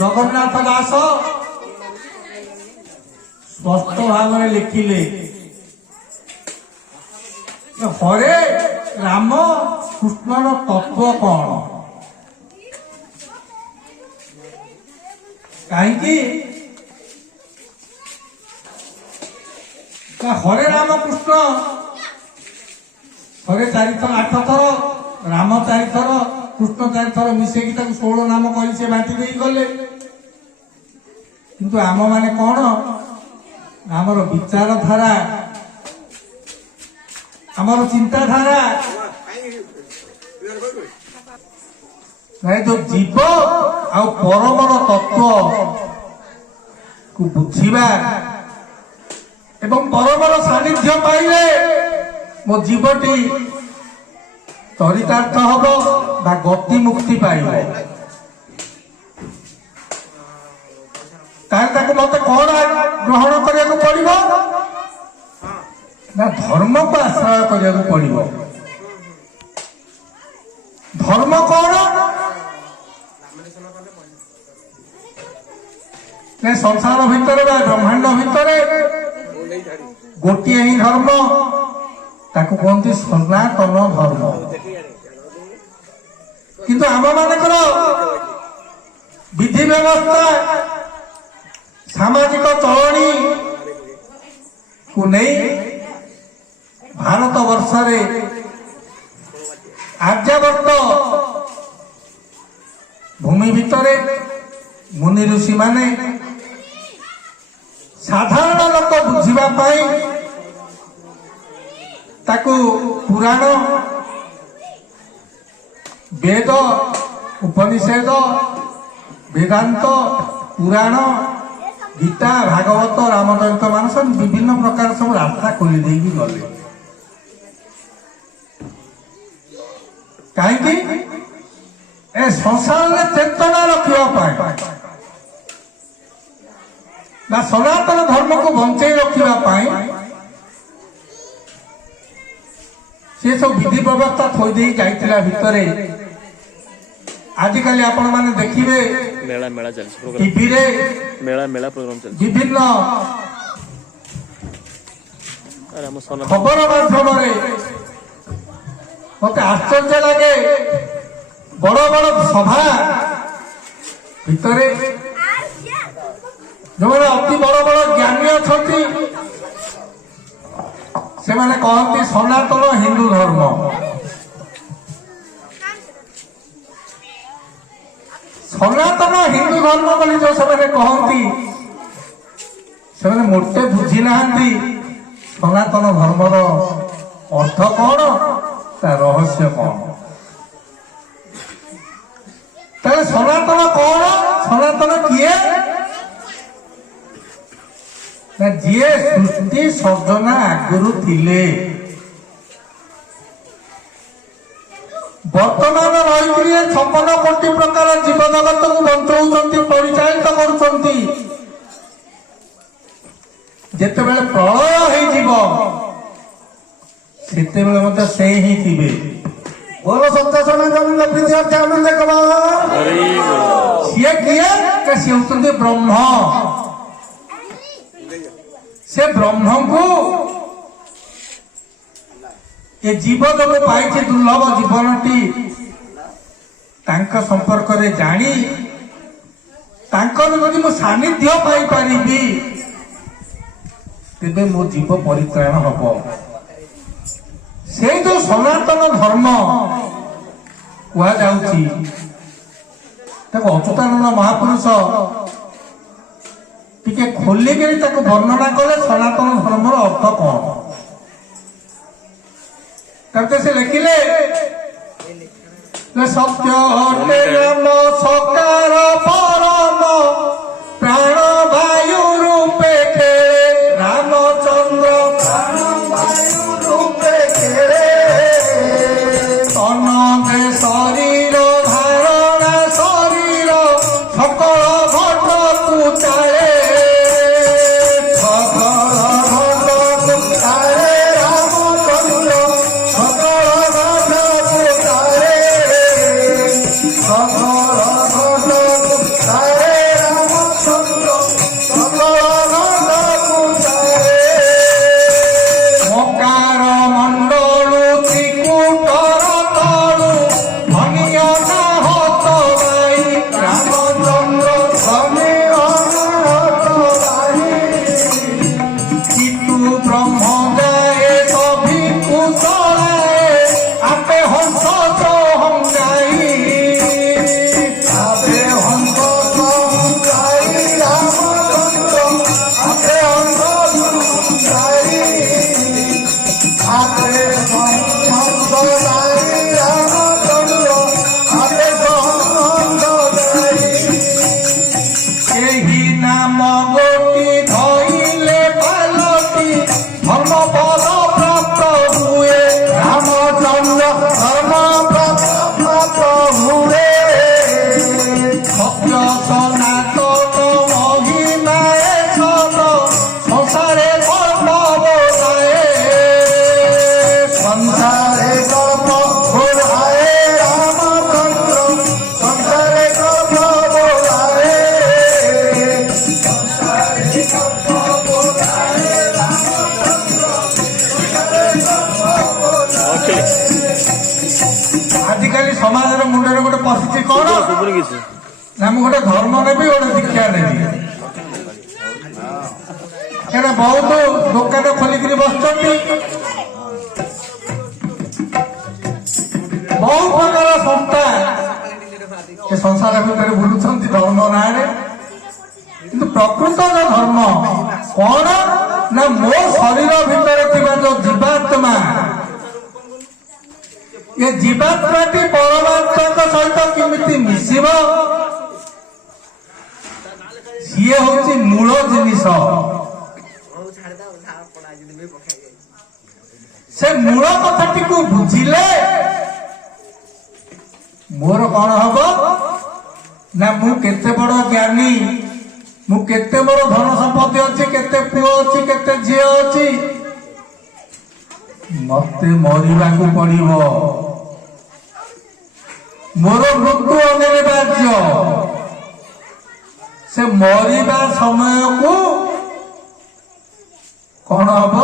जगन्नाथ दास स्पष्ट भाव में लिखिले हरे राम कृष्णर तत्व कौन कहीं हरे राम कृष्ण हरे 4 थर 8 थर राम 4 थर कृष्ण 4 थर मिसेकी 16 नाम कही से बांटी दे गले किंतु आम माने कौन आमर विचारधारा आमर चिंताधारा तो जीव आ परमर तत्व को बुझा एवं परमर सानिध्य पाइले मो जीवटी चरितार्थ हब बा गति मुक्ति पाइब मत कौन ग्रहण करने पड़ो ना धर्म को आश्रय करने पड़ो धर्म कौन संसार भितर ब्रह्मांड भितर गोटे ही धर्म ताको कहते सनातन धर्म किंतु आम मानकर विधि व्यवस्था सामाजिक चलनी को नहीं भारत वर्ष आर्यावर्त भूमि भितर मुनि ऋषि माने साधारण लोक बुझिबा पाई ताकू पुराण वेद उपनिषद वेदांत पुराण गीता भागवत रामचरित मानस विभिन्न प्रकार सब रास्ता खोली देगी गले कहीं ए संसार में चेतना रखा ना सनातन धर्म को बंचे रखा सी सब विधि व्यवस्था थोई दे जाइतिला भितरे आजिकल आपण माने देखिबे मेला मेला चल प्रोग्राम टीवी रे मेला मेला प्रोग्राम चल विभिन्न अरे हम सोना खबर माध्यम रे मते आश्चर्य लगे बड़ बड़ सभा भितरे जो अति बड़ बड़ ज्ञानी अछंती से माने कहती सनातन हिंदू धर्म सनातन हिंदू धर्म बोली जो से कहती से मोटे बुझी ना सनातन धर्मर अर्थ कौन ता रहस्य कौन ताले सनातन कौन सनातन किए जी सृष्टि सर्जना आगुरु थिले वर्तमान रही 56 कोटी प्रकार जीव जगत को बंचाऊंट परिचालित करुंट जिते बेले प्रलय होते से ही थे बोलो सत्य सनातन प्रीति आनंद सी किए सी होते ब्रह्म से ब्रह्म को ये जीव जब पाई दुर्लभ जीवनटी संपर्क रे जानी यदि मो सानिध्य पाई पारि तेबे मो जीव परित्राण हम से जो सनातन धर्म कह जाउची अच्युतानंद महापुरुष टिके खोलिक वर्णना कले सनातन धर्म अर्थ कौन करते से लिखिले सत्य नाम सकार परम प्राण वायु रूपे खेले रामचंद्र प्राण वायु रूपे खेले तन दे शरीर धारणा शरीर सकल घट तू चाले आजिकल समाज मुंडे गोटे पशि कौन ना गोटे धर्म ने गोटे दीक्षा ने बहुत दुकान खोलिक बस बहुत प्रकार संस्था संसार भितर बुलूं धर्म ना कि प्रकृत जो धर्म कौन ना मो शरीर भितर जो जीवात्मा ये जीवात्मा परमात्मा ସିଏ ହଉଛି ମୂଳ ଜିନିଷ। ସେ ମୂଳ କଥାଟିକୁ ବୁଝିଲେ ମୋର କଣ ହବ ନା ମୁଁ କେତେ ବଡ ଜ୍ଞାନୀ, ମୁଁ କେତେ ବଡ ଧନ ସମ୍ପତ୍ତି ଅଛି, କେତେ ପୁଅ ଅଛି, କେତେ ଝିଅ ଅଛି, ମତେ ମରିବାକୁ ପଡିବ। ମୋର ମୃତ୍ୟୁ ଅନିବାର୍ଯ୍ୟ। ସେ ମରିବା ସମୟକୁ କଣ ହବ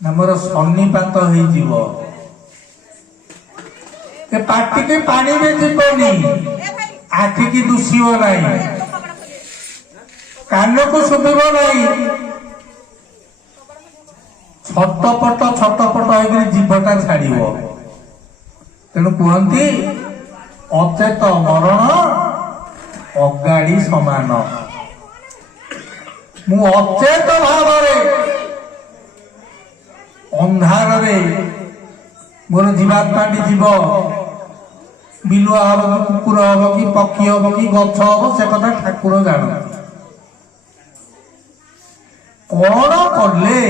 ନା ମୋର ସନ୍ନିପାତ ହେଇଯିବ। ଏ ପାଟିକି ପାଣି ବି ଯିବନି, ଆଖିକି ଦୁଷିବ ନାହିଁ, କାନକୁ ଶୁଭିବ ନାହିଁ, ଛଟପଟ ହେଇକି ଜୀବଟା ଛାଡିବ। ତେଣୁ କୁହନ୍ତି ଅଚେତ ମରଣ ଅଗାଡି ସମାନ। ମୁଁ ଅଚେତ ଭାବରେ ଅନ୍ଧାରରେ ମୋର ଜୀବାତ୍ମାଟି ଯିବ। ବିଲୁଆ ହବ କି କୁକୁର ହବ କି ପକ୍ଷୀ ହବ କି ଗଛ ହବ, ସେ କଥା ଠାକୁର ଜାଣନ୍ତି। କଣ କଲେ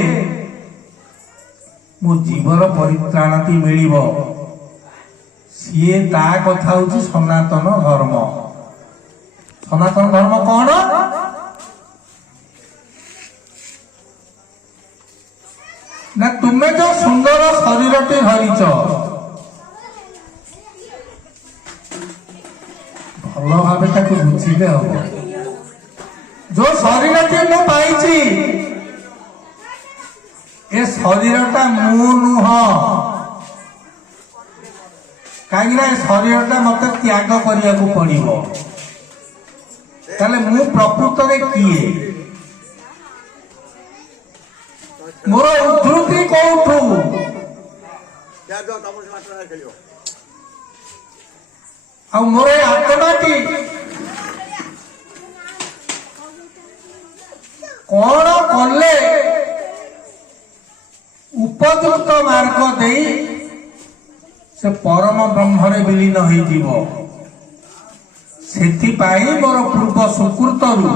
ମୋ ଜୀବର ପରିତ୍ରାଣଟି ମିଳିବ, ସିଏ ତା କଥା ହଉଛି ସନାତନ ଧର୍ମ। ସନାତନ ଧର୍ମ କଣ? ନା ତୁମେ ଯୋଉ ସୁନ୍ଦର ଶରୀରଟି ଧରିଛ, ଭଲ ଭାବେ ତାକୁ ବୁଝିଲେ ହବ। ଯୋଉ ଶରୀରଟି ମୁଁ ପାଇଛି, ଏ ଶରୀରଟା ମୁଁ ନୁହଁ। କାହିଁକି ନା ଏ ଶରୀରଟା ମତେ ତ୍ୟାଗ କରିବାକୁ ପଡିବ। ତାହେଲେ ମୁଁ ପ୍ରକୃତରେ କିଏ? ମୋର ଉଦ୍ଧୃତି କୋଉଠୁ? ଆଉ ମୋର ଏ ଆତ୍ମାଟି କଣ କଲେ ଉପଯୁକ୍ତ ମାର୍ଗ ଦେଇ ସେ ପରମ ବ୍ରହ୍ମରେ ବିଲୀନ ହେଇଯିବ? ସେଥିପାଇଁ ମୋର ପୂର୍ବ ସୁକୃତରୁ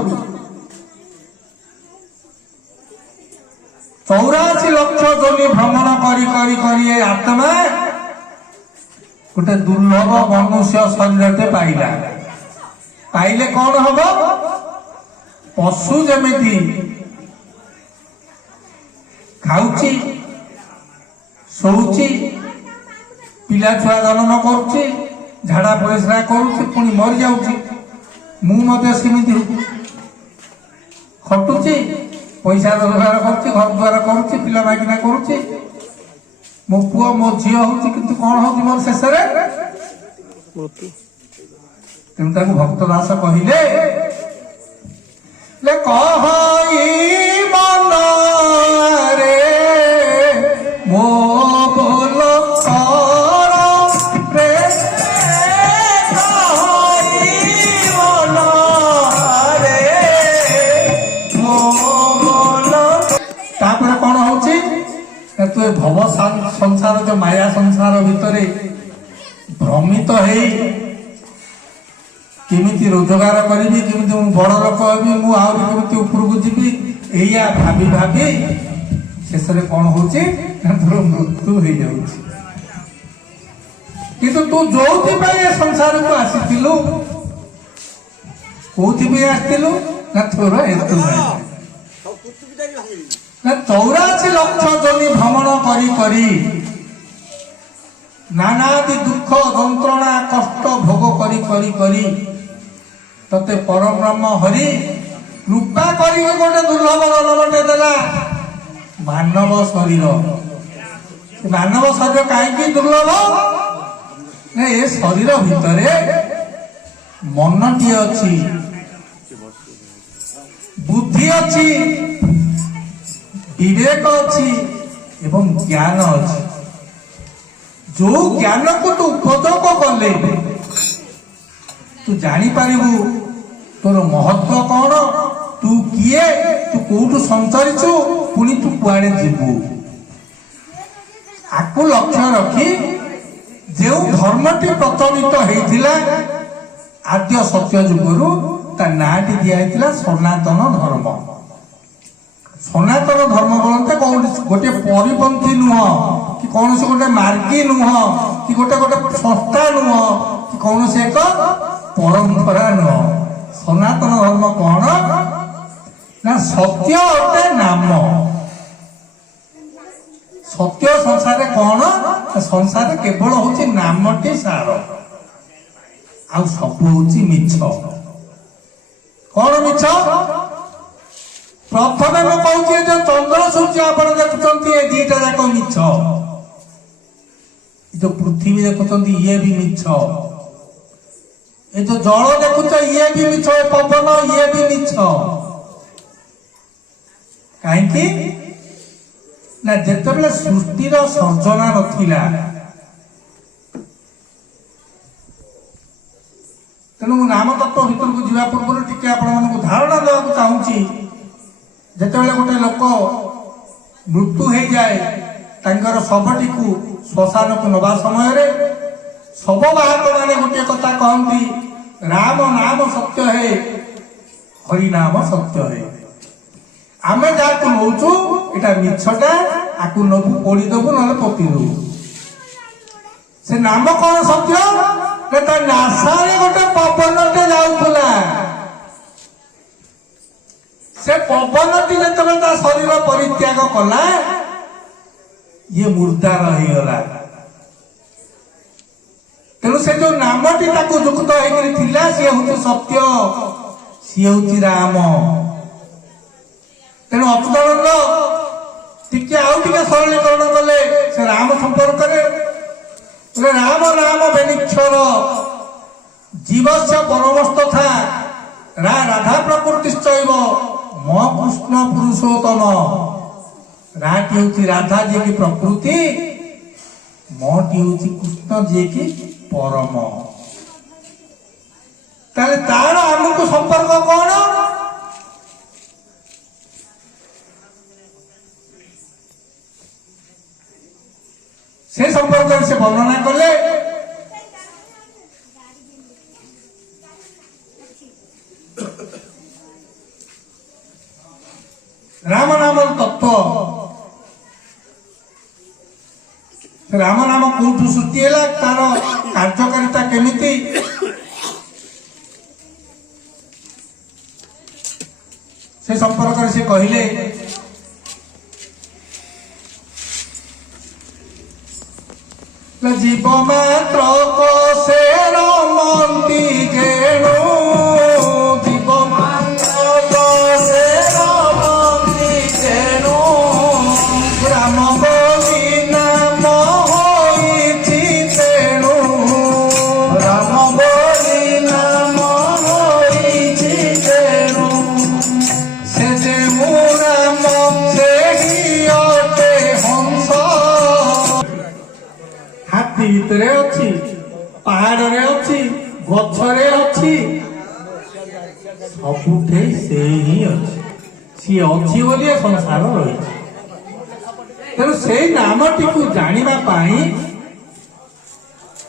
84 ଲକ୍ଷ ଯୋନି ଭ୍ରମଣ କରି କରି କରି ଏ ଆତ୍ମା ଗୋଟେ ଦୁର୍ଲଭ ମନୁଷ୍ୟ ଶରୀରଟେ ପାଇଲା। ପାଇଲେ କଣ ହବ? ପଶୁ ଯେମିତି ଖାଉଛି, ଶୋଉଛି, ପିଲା ଛୁଆ ଜନ୍ମ କରୁଛି, ଝାଡା ପରିସ୍ରା କରୁଛି, ପୁଣି ମରିଯାଉଛି, ମୁଁ ମଧ୍ୟ ସେମିତି ଖଟୁଛି, ପଇସା ରୋଜଗାର କରୁଛି, ଘର ଦ୍ୱାର କରୁଛି, ପିଲା ମାଗିନା କରୁଛି, ମୋ ପୁଅ ମୋ ଝିଅ ହଉଛି, କିନ୍ତୁ କଣ ହଉଛି ମୋର ଶେଷରେ? ମୃତ୍ୟୁ। ତେଣୁ ତାକୁ ଭକ୍ତ ଦାସ କହିଲେ, କହଇ ମନରେ ମୋ ବୋଲ କର ରେ, କହଇ ମନରେ ମୋ ବୋଲ। ତାପରେ କଣ ହଉଛି? ତୁ ଏ ଭବ ସଂସାର, ଯୋଉ ମାୟା ସଂସାର ଭିତରେ ଭ୍ରମିତ ହେଇ କେମିତି ରୋଜଗାର କରିବି, କେମିତି ମୁଁ ବଡ ଲୋକ ହେବି, ମୁଁ ଆହୁରି କେମିତି ଉପରକୁ ଯିବି, ଏଇଆ ଭାବି ଭାବି ଶେଷରେ କଣ ହଉଛି ନା ତୋର ମୃତ୍ୟୁ ହେଇଯାଉଛି। କିନ୍ତୁ ତୁ ଯୋଉଥିପାଇଁ ଏ ସଂସାରକୁ ଆସିଥିଲୁ, କୋଉଥିପାଇଁ ଆସିଥିଲୁ ନା ତୋର ହେତୁ ନାହିଁ। ନା 84 ଲକ୍ଷ ଯୋନି ଭ୍ରମଣ କରି କରି ନାନାଦି ଦୁଃଖ ଯନ୍ତ୍ରଣା କଷ୍ଟ ଭୋଗ କରି କରି କରି ତତେ ପରବ୍ରହ୍ମ ହରି କୃପା କରିକି ଗୋଟେ ଦୁର୍ଲଭ ଜନ୍ମଟେ ଦେଲା, ମାନବ ଶରୀର। ମାନବ ଶରୀର କାହିଁକି ଦୁର୍ଲଭ? ନା ଏ ଶରୀର ଭିତରେ ମନଟିଏ ଅଛି, ବୁଦ୍ଧି ଅଛି, ବିବେକ ଅଛି ଏବଂ ଜ୍ଞାନ ଅଛି। ଯୋଉ ଜ୍ଞାନକୁ ତୁ ଉପଯୋଗ କଲେ ତୁ ଜାଣିପାରିବୁ ତୋର ମହତ୍ଵ କଣ, ତୁ କିଏ, ତୁ କୋଉଠୁ ସଞ୍ଚରିଛୁ, ପୁଣି ତୁ କୁଆଡେ ଯିବୁ। ଆକୁ ଲକ୍ଷ୍ୟ ରଖି ଯେଉଁ ଧର୍ମଟି ପ୍ରଚଳିତ ହେଇଥିଲା ଆଦ୍ୟ ସତ୍ୟ ଯୁଗରୁ, ତା ନାଁଟି ଦିଆଯାଇଥିଲା ସନାତନ ଧର୍ମ। ସନାତନ ଧର୍ମ ବୋଲନ୍ତେ ଗୋଟିଏ ପରିପନ୍ଥୀ ନୁହଁ, କି କୌଣସି ଗୋଟେ ମାର୍ଗୀ ନୁହଁ, କି ଗୋଟେ ସଂସ୍ଥା ନୁହଁ, କି କୌଣସି ଏକ ପରମ୍ପରା ନୁହଁ। ସନାତନ ଧର୍ମ କଣ ନା ସତ୍ୟ ଅଟେ ନାମ। ସତ୍ୟ ସଂସାରରେ କଣ, ସଂସାରରେ କେବଳ ହଉଛି ନାମଟି ସାର, ଆଉ ସବୁ ହଉଛି ମିଛ। କଣ ମିଛ? ପ୍ରଥମେ ମୁଁ କହୁଛି ଯେ ଚନ୍ଦ୍ର ସୂର୍ଯ୍ୟ ଆପଣ ଦେଖୁଛନ୍ତି ଏ ଦିଟା ଯାକ ମିଛ। ଏ ଯୋଉ ପୃଥିବୀ ଦେଖୁଛନ୍ତି ଇଏ ବି ମିଛ। ଏ ଯୋଉ ଜଳ ଦେଖୁଛ ଇଏ ବି ମିଛ, ଏ ପବନ ଇଏ ବି ମିଛ। କାହିଁକି ନା ଯେତେବେଳେ ସୃଷ୍ଟିର ସର୍ଜନା ନଥିଲା, ତେଣୁ ମୁଁ ନାମ ତତ୍ତ୍ୱ ଭିତରକୁ ଯିବା ପୂର୍ବରୁ ଟିକେ ଆପଣମାନଙ୍କୁ ଧାରଣା ଦେବାକୁ ଚାହୁଁଛି। ଯେତେବେଳେ ଗୋଟେ ଲୋକ ମୃତ୍ୟୁ ହେଇଯାଏ, ତାଙ୍କର ଶବଟିକୁ ଶ୍ମଶାନକୁ ନେବା ସମୟରେ ଶବବାହକ ମାନେ ଗୋଟିଏ କଥା କହନ୍ତି, ରାମ ନାମ ସତ୍ୟ ହେ, ହରି ନାମ ସତ୍ୟ ହେ। ଆମେ ଯାହାକୁ ନଉଛୁ ଏଇଟା ମିଛଟା, ଆକୁ ନବୁ ପୋଡ଼ିଦବୁ ନହେଲେ ପୋତିଦବୁ। ସେ ନାମ କଣ ସତ୍ୟ? ତା ନାସାରେ ଗୋଟେ ପବନଟେ ଯାଉଥିଲା, ସେ ପବନଟି ଯେତେବେଳେ ତା ଶରୀର ପରିତ୍ୟାଗ କଲା, ଇଏ ମୁର୍ଦାର ହେଇଗଲା। ତେଣୁ ସେ ଯୋଉ ନାମଟି ତାକୁ ଯୁକ୍ତ ହେଇକରି ଥିଲା, ସିଏ ହଉଛି ସତ୍ୟ, ସିଏ ହଉଛି ରାମ। ତେଣୁ ଅଚ୍ୟୁତାନନ୍ଦ ଟିକେ ଆଉ ଟିକେ ସରଳୀକରଣ କଲେ ସେ ରାମ ସମ୍ପର୍କରେ। ରାମ ନାମ ବେନିକ୍ଷର ଜୀବସ୍ୟ ପରମସ୍ତଥା ରାଧା ପ୍ରକୃତିଶ୍ଚୈବ ମ କୃଷ୍ଣ ପୁରୁଷୋତ୍ତମ। ରାଟି ହେଉଛି ରାଧା ଯିଏକି ପ୍ରକୃତି, ମଟି ହେଉଛି କୃଷ୍ଣ ଯିଏକି ପରମ। ତାହେଲେ ତାର ଆମକୁ ସମ୍ପର୍କ କଣ? ସେ ସମ୍ପର୍କରେ ସେ ବର୍ଣ୍ଣନା କଲେ। ରାମ ନାମର ତତ୍ତ୍ୱ, ରାମ ନାମ କୋଉଠୁ ସୃଷ୍ଟି ହେଲା, ତାର କାର୍ଯ୍ୟକାରିତା କେମିତି, ସେ ସମ୍ପର୍କରେ ସେ କହିଲେ। জীব মাত্র কষে রমন্তি যেণু, জীব মাত্র কষে রমন্তি যেণু, রাম বলি নাম হইছি তেণু, রাম বলি নাম হইছি তেণু, সে যে মু রাম সেই অটে হংস। ହାତୀ ଭିତରେ ଅଛି, ପାହାଡରେ ଅଛି, ଗଛରେ ଅଛି, ସବୁଠି ସେ ହିଁ ଅଛି। ସିଏ ଅଛି ବୋଲି ଏ ସଂସାର ରହିଛି। ତେଣୁ ସେଇ ନାମଟିକୁ ଜାଣିବା ପାଇଁ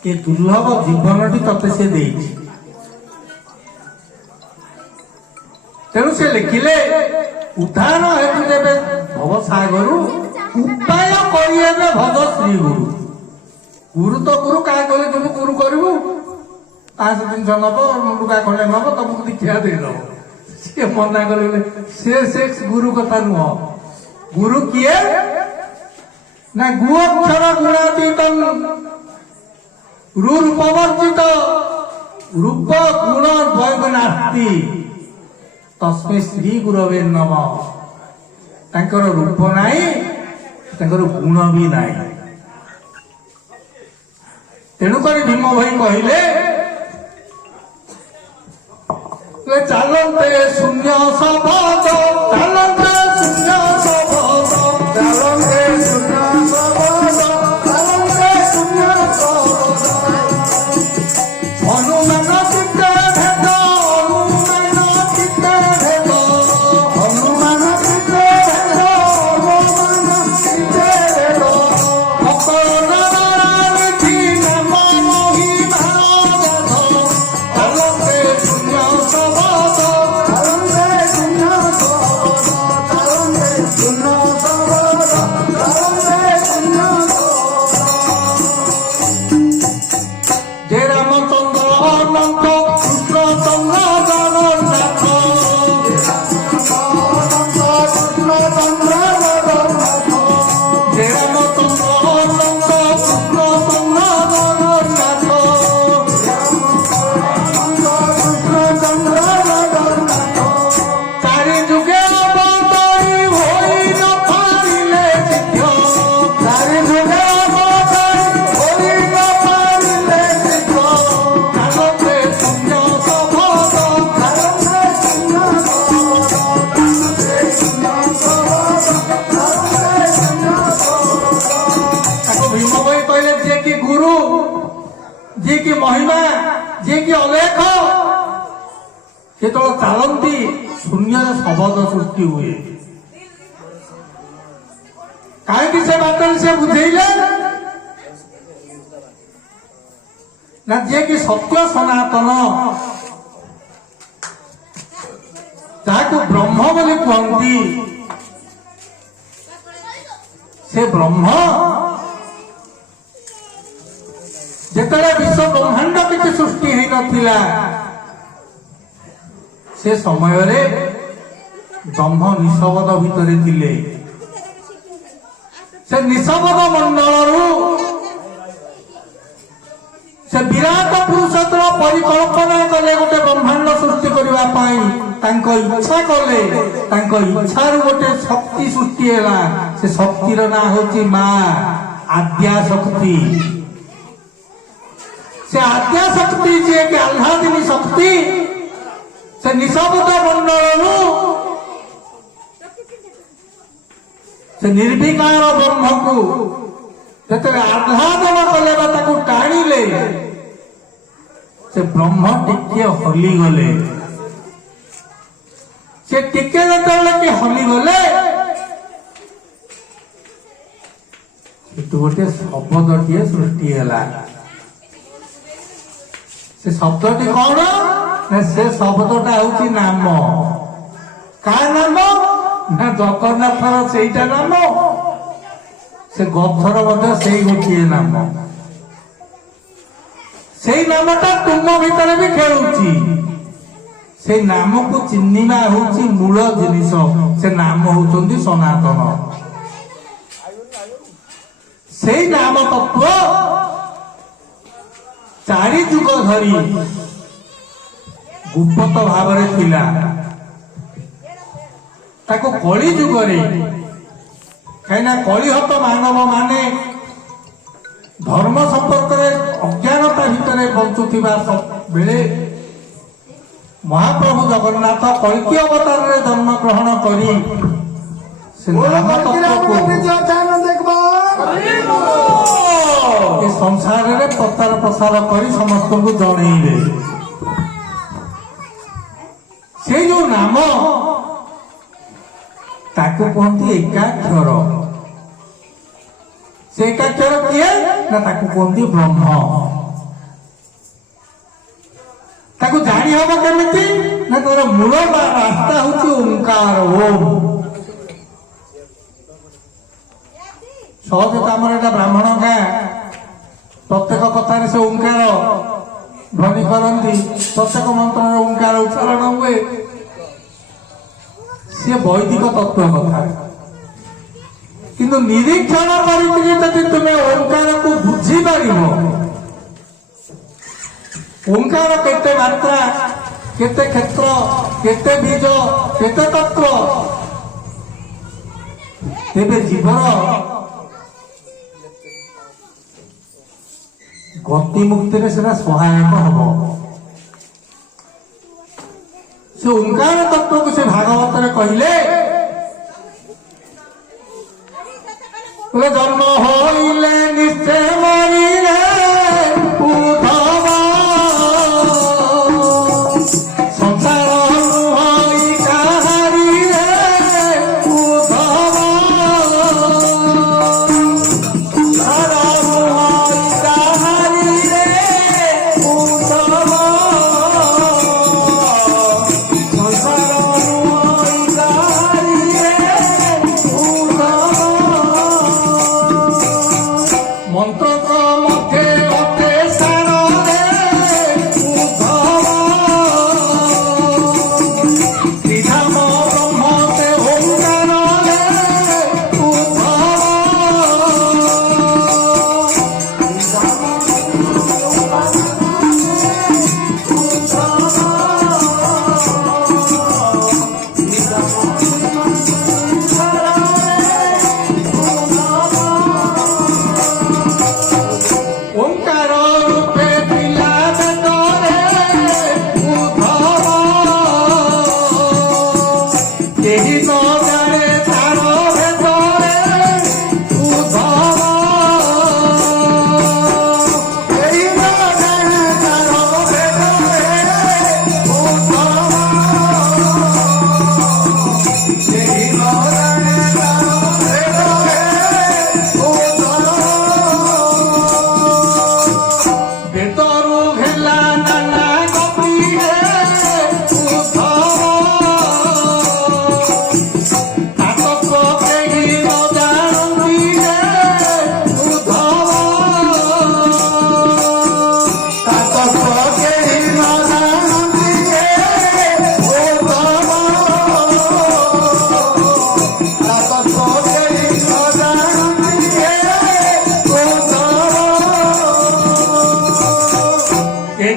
ଏ ଦୁର୍ଲଭ ଜୀବନଟି ତତେ ସେ ଦେଇଛି। ତେଣୁ ସେ ଲେଖିଲେ, ଉଦ୍ଧାର ହେତୁ ଦେବେ ଭବସାଗରୁ, ଉପାୟ କରିହେବେ ଭଗ ଶ୍ରୀ ଗୁରୁ। ଗୁରୁ ତ ଗୁରୁ, କାହା କଲେ ତୁମକୁ ଗୁରୁ କରିବୁ? 500-300 ନବ, ଲୁଗା ଖଣ୍ଡେ ନବ, ତମକୁ ଦୀକ୍ଷା ଦେଇଦବ। ସିଏ ମନା କଲେ, ସେ ଗୁରୁ କଥା ନୁହଁ। ଗୁରୁ କିଏ ନା ଗୁଅକ୍ଷର ଗୁଣାତୀତ ରୂପବର୍ଜିତ, ରୂପ ଗୁଣ ଦ୍ୱୟ ନାସ୍ତି ତସ୍ମୈ ଶ୍ରୀ ଗୁରବେ ନମଃ। ତାଙ୍କର ରୂପ ନାହିଁ, ତାଙ୍କର ଗୁଣ ବି ନାହିଁ। ତେଣୁକରି ଭୀମ ଭାଇ କହିଲେ, ଚାଲନ୍ତେ ଶୂନ୍ୟ ଶବଦ, ଚାଲନ୍ତେ ଶୂନ୍ୟ ଶବଦ, ଚାଲନ୍ତେ ଶୂନ୍ୟ ଶବଦ, ଚାଲନ୍ତେ ଶୂନ୍ୟ ଶବଦ, ହନୁମାନ ଚିତ୍ତେ ଭେଦ, ହନୁମାନ ଚିତ୍ତେ ଭେଦ, ହନୁମାନ ଚିତ୍ତେ ଭେଦ, ହନୁମାନ ଚିତ୍ତେ ଭେଦ, ଭକ୍ତ নাম जी की महिमा जी की अलेख ଯେତେବେଳେ ଚାଲନ୍ତି ଶୂନ୍ୟରେ ଶବଦ ସୃଷ୍ଟି ହୁଏ। କାହିଁକି ସେ ବାଟରେ ସେ ବୁଝେଇଲେ ନା ଯିଏକି ସତ୍ୟ ସନାତନ ଯାହାକୁ ବ୍ରହ୍ମ ବୋଲି କୁହନ୍ତି ସେ ବ୍ରହ୍ମ ଯେତେବେଳେ ବିଶ୍ୱ ବ୍ରହ୍ମାଣ୍ଡ କିଛି ସୃଷ୍ଟି ହେଇନଥିଲା ସେ ସମୟରେ ବ୍ରହ୍ମ ନିଶବଦ ଭିତରେ ଥିଲେ। ସେ ନିଶବଦ ମଣ୍ଡଳରୁ ସେ ବିରାଟ ପୁରୁଷୋତ୍ତମ ପରିକଳ୍ପନା କଲେ ଗୋଟେ ବ୍ରହ୍ମାଣ୍ଡ ସୃଷ୍ଟି କରିବା ପାଇଁ ତାଙ୍କ ଇଚ୍ଛା କଲେ। ତାଙ୍କ ଇଚ୍ଛାରୁ ଗୋଟେ ଶକ୍ତି ସୃଷ୍ଟି ହେଲା। ସେ ଶକ୍ତିର ନାଁ ହେଉଛି ମା ଆଦ୍ୟା ଶକ୍ତି। ସେ ଆଦ୍ୟା ଶକ୍ତି ଯିଏକି ଆହ୍ଲାଦିନୀ ଶକ୍ତି ସେ ନିଶବଦ ମଣ୍ଡଳରୁ ସେ ନିର୍ବିକାର ବ୍ରହ୍ମକୁ ଯେତେବେଳେ ଆହ୍ଲାଦନ କଲେ ବା ତାକୁ ଟାଣିଲେ ସେ ବ୍ରହ୍ମ ଟିକେ ହଲିଗଲେ। ସେ ଟିକେ ଯେତେବେଳେ କି ହଲିଗଲେ ସେଠୁ ଗୋଟେ ଶବ୍ଦଟିଏ ସୃଷ୍ଟି ହେଲା। ସେ ଶବ୍ଦଟି କଣ ନା ସେ ଶବ୍ଦଟା ହଉଛି ନାମ। କାହା ନାମ ନା ଜଗନ୍ନାଥର ସେଇଟା ନାମ। ସେ ଗଛର ମଧ୍ୟ ସେଇ ଗୋଟିଏ ନାମ। ସେଇ ନାମଟା ତୁମ ଭିତରେ ବି ଖେଳୁଛି। ସେଇ ନାମକୁ ଚିହ୍ନିବା ହଉଛି ମୂଳ ଜିନିଷ। ସେ ନାମ ହଉଛନ୍ତି ସନାତନ। ସେଇ ନାମ ତତ୍ଵ 4 ଯୁଗ ଧରି ଗୁପ୍ତ ଭାବରେ ଥିଲା। ତାକୁ କଳି ଯୁଗରେ କାହିଁକିନା କଳିହତ ମାନବ ମାନେ ଧର୍ମ ସମ୍ପର୍କରେ ଅଜ୍ଞାନତା ଭିତରେ ବଞ୍ଚୁଥିବା ବେଳେ ମହାପ୍ରଭୁ ଜଗନ୍ନାଥ କଳ୍କି ଅବତାରରେ ଜନ୍ମ ଗ୍ରହଣ କରି ସେ ନାମ ତତ୍ତ୍ୱକୁ ଏ ସଂସାରରେ ପ୍ରଚାର ପ୍ରସାର କରି ସମସ୍ତଙ୍କୁ ଜଣେଇଲେ। ସେ ଯୋଉ ନାମ ତାକୁ କୁହନ୍ତି ଏକାକ୍ଷର। ସେ ଏକାକ୍ଷର କିଏ ନା ତାକୁ କୁହନ୍ତି ବ୍ରହ୍ମ। ତାକୁ ଜାଣି ହବ କେମିତି ନା ତାର ମୂଳ ବା ରାସ୍ତା ହଉଛି ଓଙ୍କାର ଓମ୍। ସହଜ ଆମର ଏଟା ବ୍ରାହ୍ମଣ ଗାଁ। ପ୍ରତ୍ୟେକ କଥାରେ ସେ ଓଙ୍କାର ଧ୍ୱନି କରନ୍ତି। ପ୍ରତ୍ୟେକ ମନ୍ତ୍ରରେ ଓଙ୍କାର ଉଚ୍ଚାରଣ ହୁଏ। ସିଏ ବୈଦିକ ତତ୍ତ୍ୱ କଥା। କିନ୍ତୁ ନିରୀକ୍ଷଣ କରିକି ଯଦି ତୁମେ ଓଙ୍କାରକୁ ବୁଝିପାରିବ ଓଙ୍କାର କେତେ ମାତ୍ରା କେତେ କ୍ଷେତ୍ର କେତେ ବୀଜ କେତେ ତତ୍ତ୍ୱ ତେବେ ଜୀବନ ଗତି ମୁକ୍ତିରେ ସେଟା ସହାୟକ ହବ। ସେ ଓଙ୍କାର ତତ୍ତ୍ୱକୁ ସେ ଭାଗବତରେ କହିଲେ ଜନ୍ମ ହୋଇଲେ ନିଶ୍ଚୟ ମରିଲେ ଉଦ୍ଧବ ସଂସାର ହୋଇ କାହାରିରେ ଉଦ୍ଧବ ସଂସାର ହୋଇ କାହାରିରେ ଉଦ୍ଧବ ସଂସାର ହୋଇ କାହାରିରେ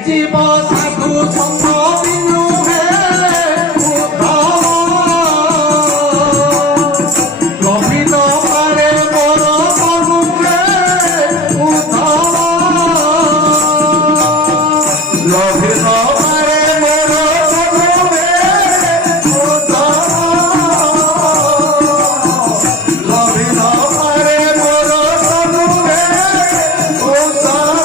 जीव साधु संग बिनु हे उद्धव लभित पारे मोर मनु हे उद्धव लभित पारे मोर मनु हे उद्धव लभित पारे मोर मनु हे उद्धव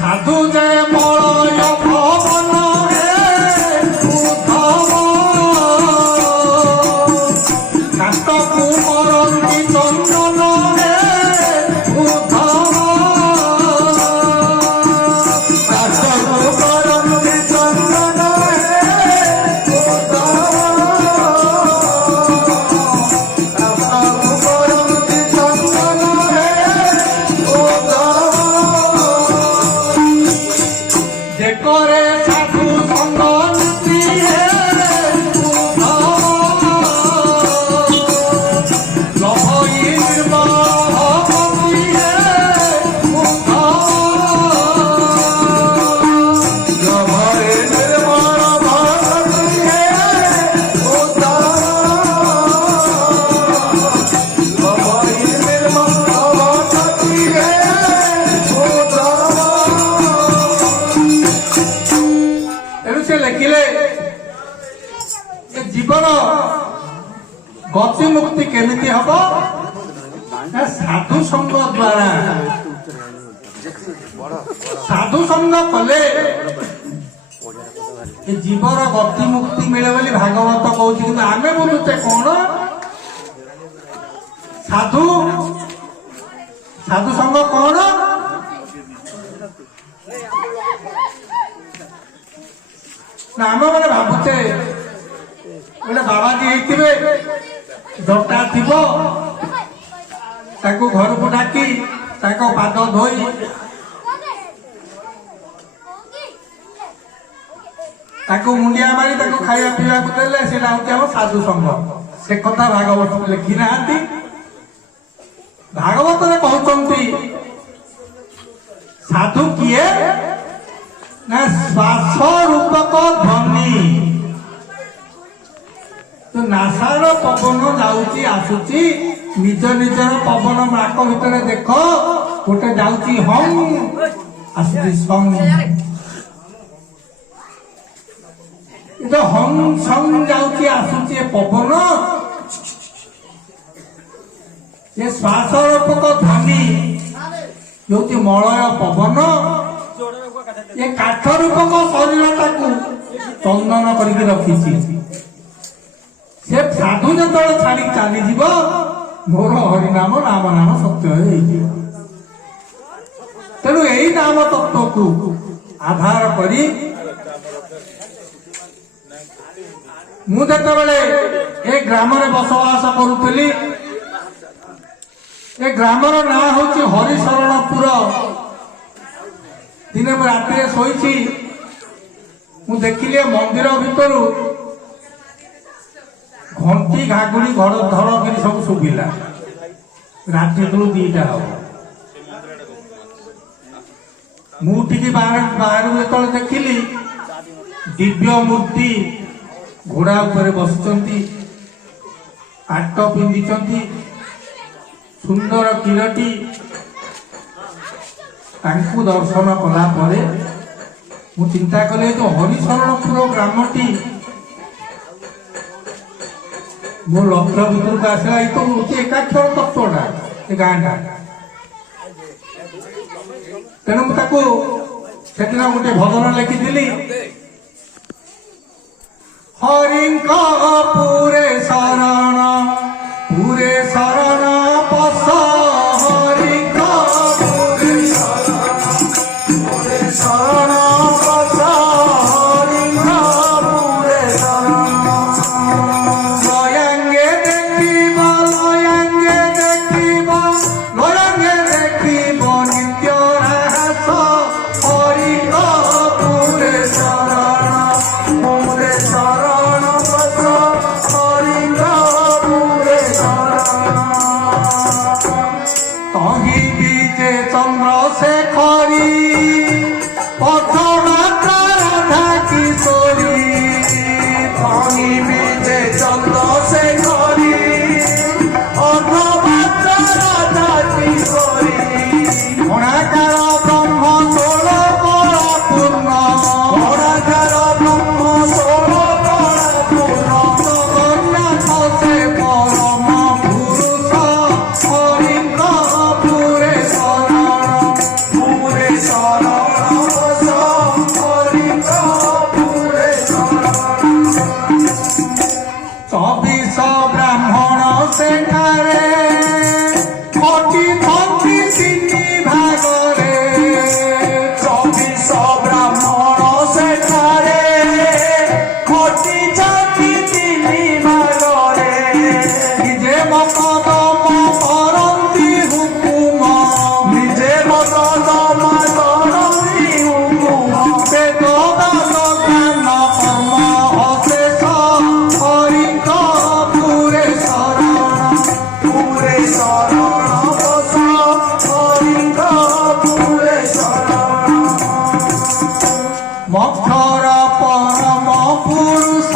साधु जय मलय भवन हे उद्धव काष्ट कुमरंती चंदन हे उद्धव काष्ट कुमरंती चंदन हे उद्धव काष्ट कुमरंती चंदन हे उद्धव जे करे साधु संग नीति हे उद्धव लभई निर्मल भक्ति हे उद्धव लभई निर्मल भक्ति हे उद्धव लभई निर्मल भक्ति हे उद्धव ତେଣୁ ସେ ଲେଖିଲେ ଯେ ଜୀବନ ଗତି ମୁକ୍ତି କେମିତି ହବ ନା ସାଧୁ ସଙ୍ଗ ଦ୍ୱାରା ସାଧୁ ସଙ୍ଗ କଲେ ଏ ଜୀବର ଗତି ମୁକ୍ତି ମିଳେ ବୋଲି ଭାଗବତ କହୁଛି କିନ୍ତୁ ଆମେ ବୁଲୁଛେ କଣ ସାଧୁ ସାଧୁ ସଙ୍ଗ କଣ ନା ଆମେ ମାନେ ଭାବୁଛେ ଗୋଟେ ବାବାଜୀ ହେଇଥିବେ ଜଟା ଥିବ ତାକୁ ଘରକୁ ଡାକି ତାଙ୍କ ପାଦ ଧୋଇ ତାକୁ ମୁଣ୍ଡିଆ ମାରି ତାକୁ ଖାଇବା ପିଇବାକୁ ଦେଲେ ସେଇଟା ହଉଛି ଆମ ସାଧୁ ସଙ୍ଗ ସେ କଥା ଭାଗବତ ଲେଖି ନାହାନ୍ତି ଭାଗବତରେ କହୁଛନ୍ତି ସାଧୁ କିଏ ନା ଶ୍ୱାସ ରୂପକ ଧ୍ୱନି ତ ନାସାର ପବନ ଯାଉଛି ଆସୁଛି ନିଜ ନିଜର ପବନ ନାକ ଭିତରେ ଦେଖ ଗୋଟେ ଯାଉଛି ହଂ ଆସୁଛି ସଂ ଏ ହଂ ସଂ ଯାଉଛି ଆସୁଛି ଏ ପବନ ଏ ଶ୍ୱାସ ରୂପକ ଧ୍ୱନି ଯୋଉଠି ମଳୟ ପବନ ଏ କାଠ ରୂପକ ଶରୀରଟାକୁ ଚନ୍ଦନ କରିକି ରଖିଛି ସେ ସାଧୁ ଯେତେବେଳେ ଛାଡି ଚାଲିଯିବ ମୋର ହରିନାମ ନାମ ନାମ ସତ୍ୟ ହେଇଯିବ ତେଣୁ ଏଇ ନାମ ତତ୍ଵକୁ ଆଧାର କରି ମୁଁ ଯେତେବେଳେ ଏ ଗ୍ରାମରେ ବସବାସ କରୁଥିଲି ଏ ଗ୍ରାମର ନାଁ ହଉଛି ହରିଶରଣପୁର ଦିନେ ମୁଁ ରାତିରେ ଶୋଇଛି ମୁଁ ଦେଖିଲି ମନ୍ଦିର ଭିତରୁ ଘଣ୍ଟି ଘାଗୁଡି ଘଡ ଧଡକିରି ସବୁ ଶୁଭିଲା ରାତି ବେଳୁ 2ଟା ହବ ମୁଁ ଟିକେ ବାହାରକୁ ଯେତେବେଳେ ଦେଖିଲି ଦିବ୍ୟ ମୂର୍ତ୍ତି ଘୋଡା ଉପରେ ବସିଛନ୍ତି ପାଟ ପିନ୍ଧିଛନ୍ତି ସୁନ୍ଦର କିରଟି ତାଙ୍କୁ ଦର୍ଶନ କଲା ପରେ ମୁଁ ଚିନ୍ତା କଲି ଯୋଉ ହରିଶରଣପୁର ଗ୍ରାମଟି ମୋ ଲକ୍ଷ୍ୟ ଭିତରକୁ ଆସିଲା ଏଇ ତ ହଉଛି ଏକାକ୍ଷର ତତ୍ଵଟା ଏ ଗାଁଟା ତେଣୁ ମୁଁ ତାକୁ ସେଦିନ ଗୋଟେ ଭଜନ ଲେଖିଥିଲି ହରିଙ୍କ ପୁରେ ଶରଣ ପଶ ହରିଙ୍କ ପୁରେ ଶରଣ ପଶ ହରିଙ୍କ ପୁରେ ଶରଣ ଲୟାଙ୍ଗେ ଦେଖିବ ନିତ୍ୟ ରାସ ହରିଙ୍କ ପୁରେ ଶରଣ ପଶ ହରିଙ୍କ से खरी पथमात्रा राधा किशोरी पानी बीजे चंद से खरी अधमात्रा राधा किशोरी गुणाकार ब्रह्म षोल कला पूर्ण गुणाकार ब्रह्म षोल कला पूर्ण जगन्नाथ से परम पुरुष हरिंद पुरे शरण पूरे शरण बस हरिंद पूरे शरण 24 ब्राह्मण सेठारे कोटि भक्ति तीन भागरे 24 ब्राह्मण सेठारे कोटि जाति तीन भागरे निजे मकदम करन्ति हुकुम निजे मकदम करन्ति हुकुम वेद दास ज्ञान कर्म अशेष हरिंद पुरे शरण पूरे शरण बस हरिंद पूरे शरण मक्षर परम पुरुष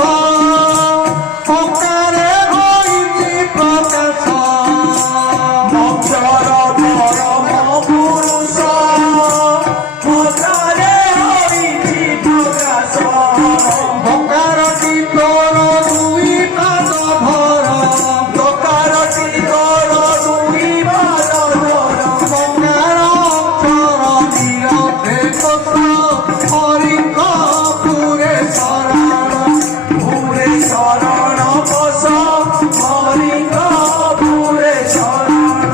पकारे होइति प्रकाश अक्षर परम पुरुष मकारे हरिति प्रकाश पकारटी तोर दुई पाद भर दकारटी तोर दुई पाद धर पकार अक्षर निरते कोश हरिंद पुरे शरण पूरे शरण बस हरिंद पूरे शरण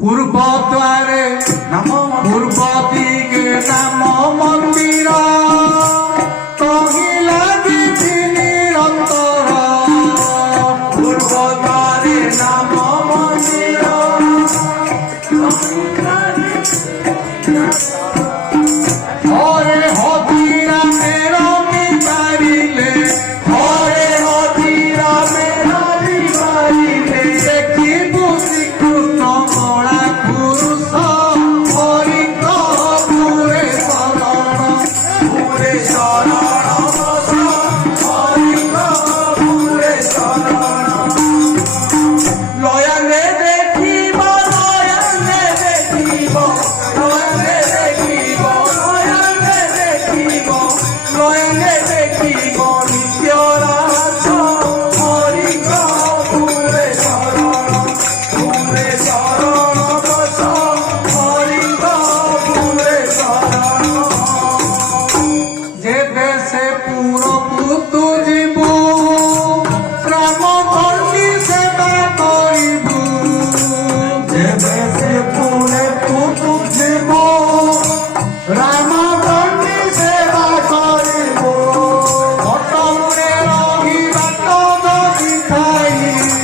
पूर्व द्वारे नमो पूर्व दिगे नाम मंदिर कही लागिछि निरंतर पूर्वद्वारे नाम मंदिर हरे हजीरा मेरा मितारिले हरे हजीरा मेरा बिहारीले देखिबु श्रीकृष्ण कला पुरुष हरिंद पुरे शरण पूरे शरण बस हरिंद पूरे शरण लयने देखिब लयने देखिब लयने देखिब लयने देखिब लयने देखिब नित्य राज हरिंद पूरे शरण बस हरिंद पूरे शरण जेबे से पूरबु तू जीबु राम भक्ति सेवा करिबु जेबे से पूरे तू जीव राम दंडी सेवा करिबो भटमुरे रही बाट दही खाई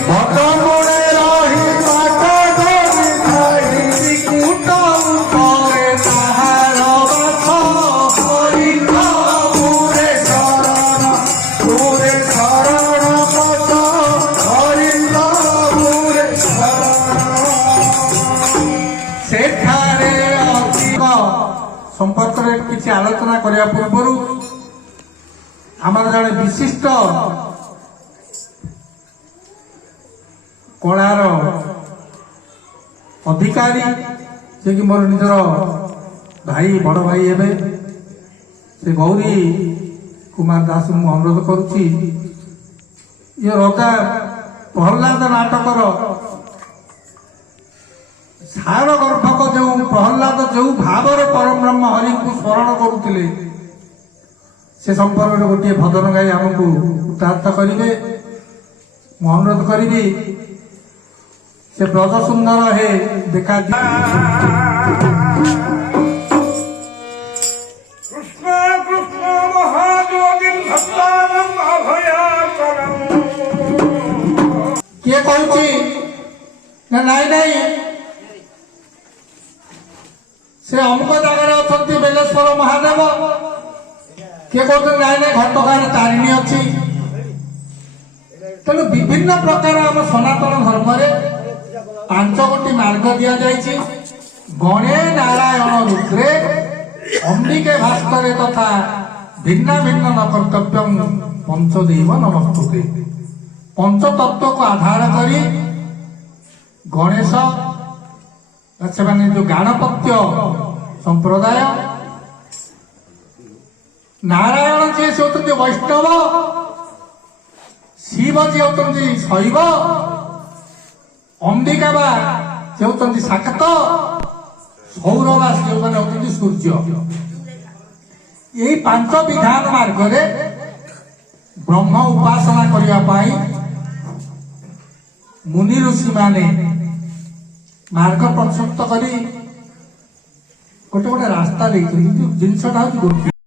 भटमुरे रही बाट धरि खाई त्रिकुट ଉପରେ ତାହାର ବାସ ହରିଙ୍କ पूरे शरण बस हरिंद पूरे शरण ସେଠାରେ ଅଧିକ ସମ୍ପର୍କରେ କିଛି ଆଲୋଚନା କରିବା ପୂର୍ବରୁ ଆମର ଜଣେ ବିଶିଷ୍ଟ କଳାର ଅଧିକାରୀ ଯିଏକି ମୋର ନିଜର ଭାଇ ବଡ଼ ଭାଇ ହେବେ ସେ ଗୌରୀ କୁମାର ଦାସଙ୍କୁ ମୁଁ ଅନୁରୋଧ କରୁଛି ଇଏ ରଜା ପ୍ରହ୍ଲାଦ ନାଟକର ସାର ଗର୍ଭକ ଯେଉଁ ପ୍ରହ୍ଲାଦ ଯେଉଁ ଭାବରେ ପରବ୍ରହ୍ମ ହରିଙ୍କୁ ସ୍ମରଣ କରୁଥିଲେ ସେ ସମ୍ପର୍କରେ ଗୋଟିଏ ଭଜନ ଗାଇ ଆମକୁ ଉତ୍ସାହିତ କରିବେ। ମୁଁ ଅନୁରୋଧ କରିବି ସେ ବ୍ରଜ ସୁନ୍ଦର ହେ ଦେଖା कृष्ण कृष्ण महायोगी भक्तानम अभयाकरम କିଏ କହୁଛି ନା ନାଇଁ ନାଇଁ ସେ ଅମୁକ ଜାଗାରେ ଅଛନ୍ତି ବେଲେଶ୍ୱର ମହାଦେବ, କିଏ କହୁଛନ୍ତି ନାଇଁ ନାଇଁ ଘଟଗାଁରେ ତାରିଣୀ ଅଛି। ତେଣୁ ବିଭିନ୍ନ ପ୍ରକାର ଆମ ସନାତନ ଧର୍ମରେ 5 ଗୋଟି ମାର୍ଗ ଦିଆଯାଇଛି। ଗଣେ ନାରାୟଣ ରୁଦ୍ରେ ଅମ୍ବିକେ ଭାସ୍କରେ ତଥା ଭିନ୍ନ ଭିନ୍ନ ନ କର୍ତ୍ତବ୍ୟଂ ପଞ୍ଚଦେବ ନମସ୍ତୁତେ। ପଞ୍ଚତତ୍ଵକୁ ଆଧାର କରି ଗଣେଶ ସେମାନେ ଯୋଉ ଗାଣପତ୍ୟ ସମ୍ପ୍ରଦାୟ, ନାରାୟଣ ଯିଏ ସେ ହେଉଛନ୍ତି ବୈଷ୍ଣବ, ଶିବ ଯିଏ ହେଉଛନ୍ତି ଶୈବ, ଅମ୍ବିକା ବା ସେ ହେଉଛନ୍ତି ଶାକ୍ତ, ସୌର ବା ସେମାନେ ହେଉଛନ୍ତି ସୂର୍ଯ୍ୟ। ଏହି ପାଞ୍ଚ ବିଧାନ ମାର୍ଗରେ ବ୍ରହ୍ମ ଉପାସନା କରିବା ପାଇଁ ମୁନି ଋଷି ମାନେ ମାର୍ଗ ପ୍ରଶସ୍ତ କରି ଗୋଟେ ଗୋଟେ ରାସ୍ତା ଦେଇଛନ୍ତି। ଜିନିଷଟା ହଉଛି ଗୋଟିଏ।